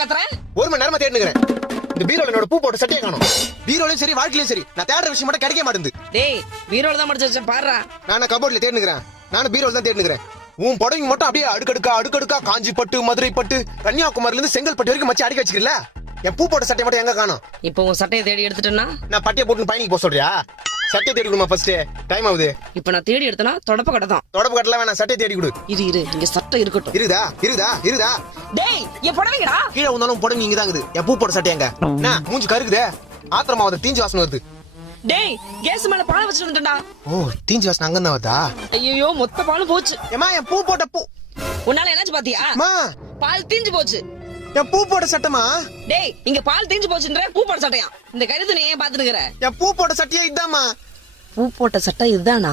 கத்துறேன்? 1 மணி நேரமா தேடினுக்கிறேன். இந்த பீரோல என்னோட பூ போட்ட சட்டையை காணோம். பீரோலயும் சரி வாழ்க்கையிலயும் சரி நான் தேடுற விஷயம் மட்டும் கிடைக்க மாட்டேங்குது. டேய் பீரோல தான் மடிச்சு வச்சேன் பாருடா. நான் கபோர்ட்ல தேடினுக்கிறேன். நானும் பீரோல தான் தேடினுக்கிறேன். உன் புடவைங்க மட்டும் அப்படியே அடுக்கடுக்கா காஞ்சி பட்டு, மதுரை பட்டு, கன்னியாகுமரியில இருந்து செங்கல்பட்டு வரைக்கும் மச்சி அடிக்க வச்சிருக்கல. என் பூ போட்ட சட்டை மட்டும் எங்க காணோம்? இப்போ உன் சட்டையை தேடி எடுத்துட்டேன்னா நான் பட்டியை போட்டு பயணிக்கு போக சொல்றியா? சட்டை தேடி கொடுமா ஃபர்ஸ்ட். டைம் ஆகுது. இப்ப நான் தேடி எடுத்தனா தொடப்ப கடை தான். தொடப்பு கட்டல வேணாம், சட்டை தேடி கொடு. இரு இங்க சட்டை இருக்கட்டும். இருதா. டேய் என் புடவைங்கடா. கீழே வந்தாலும் புடவை இங்க தான் இருக்குது. என் பூ போட்ட சட்டை எங்க? நான் மூஞ்சி கருக்குதே. ஆத்திரமா வந்து தீஞ்சு வாசனை வருது. டேய் கேஸ் மேல பால் வச்சிட்டு வந்துட்டேன்டா. ஓ தீஞ்சு வாசனை அங்க தான் வருதா? ஐயோ மொத்த பாலும் போச்சு. ஏமா என் பூ போட்ட பூ. உன்னால என்னாச்சு பாத்தியா? அம்மா பால் தீஞ்சு போச்சு. என் பூ போட்ட சட்டமா? டேய் இங்க பால் தீஞ்சு போச்சுன்ற பூ போட்ட சட்டையா? இந்த கருத்து நீ ஏன் பாத்துட்டு இருக்கற? என் பூ போட்ட சட்டையே இதாம்மா. பூ போட்ட சட்டை இதுதானா?